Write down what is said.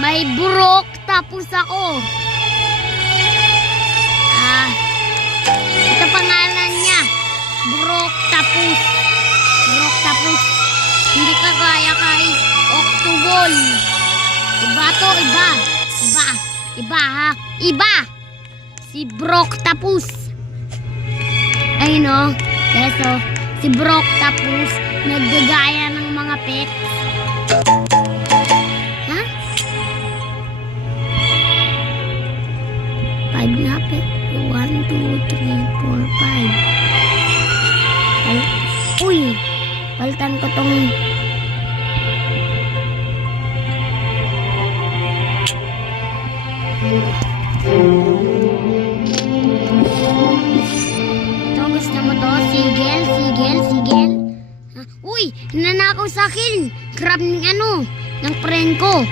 May burok tapos ako. Ito pangalan niya. Burok tapos. Burok tapos. Hindi ka kaya kay Octoball. Iba to, iba. Iba ha. Iba. Si Brok tapos. Ayun o. Eso. Si Brok tapos. Naggagaya ng mga pets. Ha? 5 na pet. 1, 2, 3, 4, 5. Uy. Palitan ko tong ito, gusto mo to? Sigel. Uy, nanakaw sa akin. Crab ng ng friend ko.